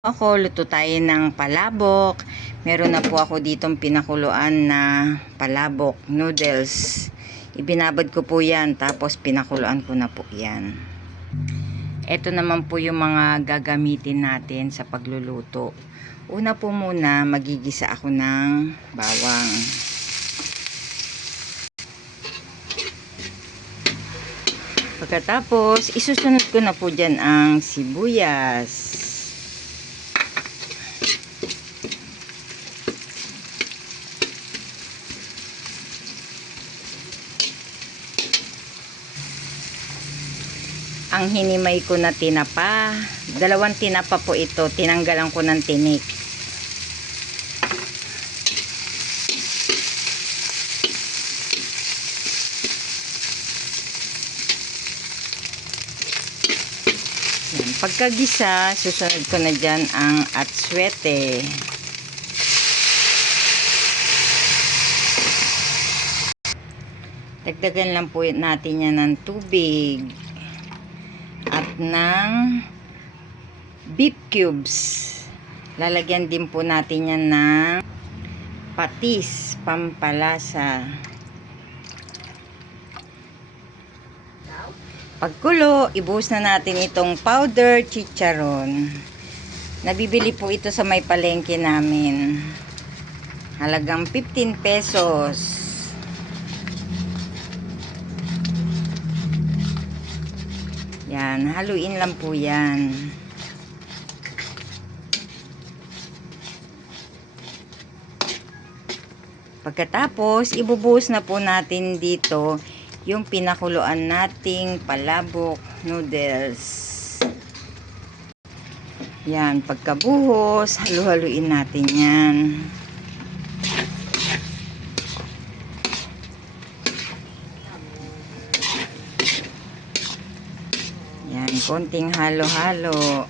Ako, luto tayo ng palabok. Meron na po ako ditong pinakuluan na palabok noodles. Ibinabad ko po yan, tapos pinakuluan ko na po yan. Ito naman po yung mga gagamitin natin sa pagluluto. Una po muna, magigisa ako ng bawang. Pagkatapos, isusunod ko na po dyan ang sibuyas. Ang hinimay ko na tinapa, 2 tinapa po ito, tinanggalan ko ng tinik. Yan. Pagkagisa, susunod ko na dyan ang atswete. Dagdagan lang po natin yan ng tubig at ng beef cubes. Lalagyan din po natin yan ng patis, pampalasa. Pagkulo, ibuhos na natin itong powder chicharon. Nabibili po ito sa may palengke namin. Halagang 15 pesos. Yan, haluin lang po yan. Pagkatapos, ibubuhos na po natin dito yung pinakuluan nating palabok noodles. Yan, pagkabuhos, halu-haluin natin yan. Yan, konting halo-halo.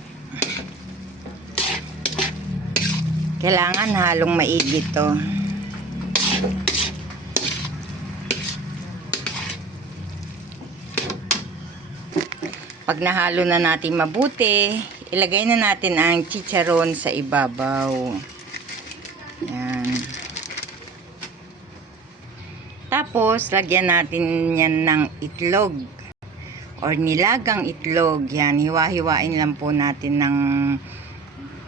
Kailangan halong maigit to. Pag nahalo na natin mabuti, ilagay na natin ang chicharon sa ibabaw. Yan. Tapos, lagyan natin yan ng itlog or nilagang itlog. Yan, hiwa-hiwain lang po natin ng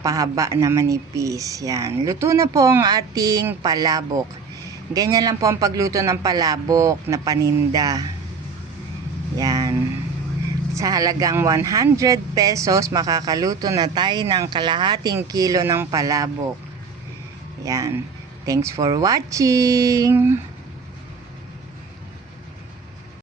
pahaba na manipis. Yan, luto na po ang ating palabok. Ganyan lang po ang pagluto ng palabok na paninda. Yan. Sa halagang 100 pesos, makakaluto na tayo ng kalahating kilo ng palabok. Yan. Thanks for watching.